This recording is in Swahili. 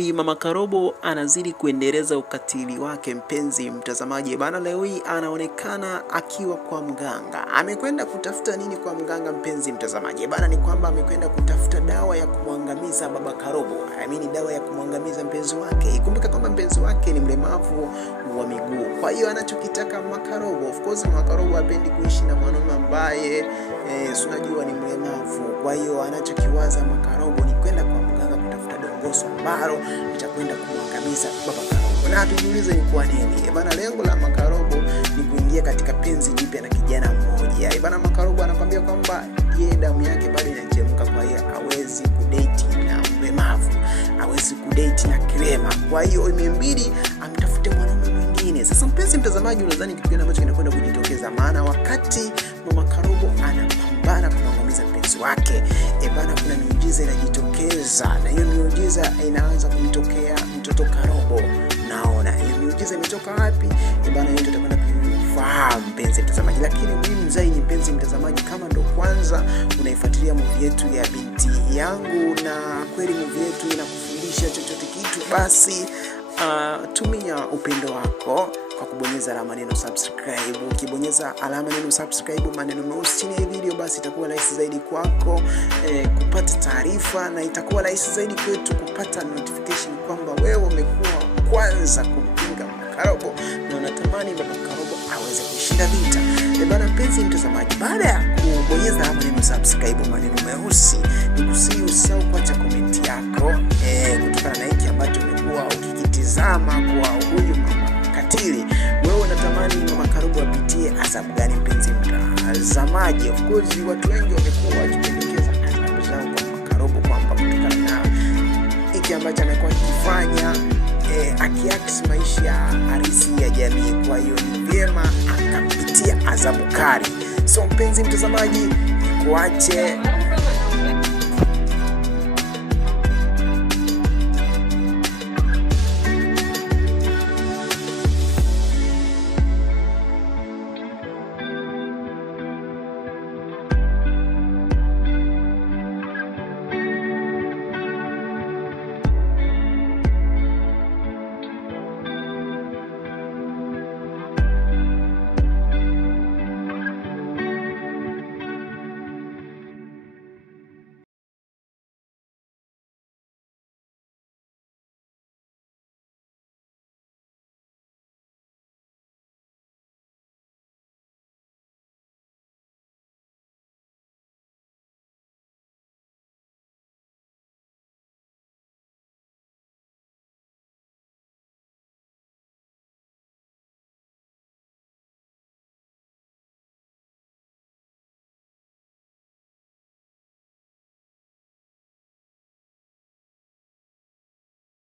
hii Mama Karobo anazidi kuendeleza ukatili wake, mpenzi mtazamaji. Bana, leo hii anaonekana akiwa kwa mganga. Amekwenda kutafuta nini kwa mganga, mpenzi mtazamaji? Bana, ni kwamba amekwenda kutafuta dawa ya kumwangamiza Baba Karobo. Dawa ya kumwangamiza mpenzi wake. Ikumbuka kwamba mpenzi wake ni mlemavu wa miguu. Kwa hiyo anachokitaka Mama Karobo, of course Mama Karobo hapendi kuishi na mwanaume ambaye unajua ni mlemavu. Kwa hiyo anachokiwaza Mama Karobo ni kwenda kwa mganga kutafuta dongoso ambalo litakwenda kumwangamiza Baba Karobo. Na tujiulize ni kwa nini? Bana, lengo la Mama Karobo ni kuingia katika penzi jipya na kijana mmoja. Bana, Mama Karobo anakuambia kwamba yeye damu yake bado inachemka, kwa hiyo hawezi kudate na mlemavu, hawezi kudate na kilema. Kwa hiyo imebidi amtafute mwanaume mwingine. Sasa mpenzi mtazamaji, unadhani kitu gani ambacho kinakwenda kujitokeza? Maana wakati Mama Karobo anapambana kumwangamiza mpenzi wake, bana, kuna miujiza inajitokeza, na hiyo miujiza inaanza kumtokea mtoto Karobo. Naona hiyo miujiza imetoka wapi? Bana, yote tutakwenda kufahamu mpenzi mtazamaji, lakini muhimu zaidi mpenzi mtazamaji, kama ndo kwanza unaifuatilia movie yetu ya Binti Yangu, na kweli movie yetu inakufundisha chochote kitu, basi tumia upendo wako kwa kubonyeza alama neno subscribe. Ukibonyeza alama neno subscribe, maneno meusi chini ya video, basi itakuwa rahisi zaidi kwako kupata taarifa, na itakuwa rahisi zaidi kwetu kupata notification kwamba wewe umekuwa kwanza kumpinga Mama Karobo na unatamani Baba Karobo aweze kushinda vita. Bana, mpenzi mtazamaji, baada ya kubonyeza alama neno subscribe, maneno meusi, nikusihi usahau kuacha comment yako kutokana na hiki ambacho umekuwa ukikitizama kwa huyu mama katili. Wewe unatamani Mama Karobo apitie adhabu gani, mpenzi mtazamaji? Of course watu wengi wamekuwa wakipendekeza adhabu zao kwa Mama Karobo, kwamba kutokana na hiki ambacho amekuwa akifanya akiaksi maisha halisi ya jamii, kwa hiyo ni vyema akapitia adhabu kali. So mpenzi mtazamaji, kuache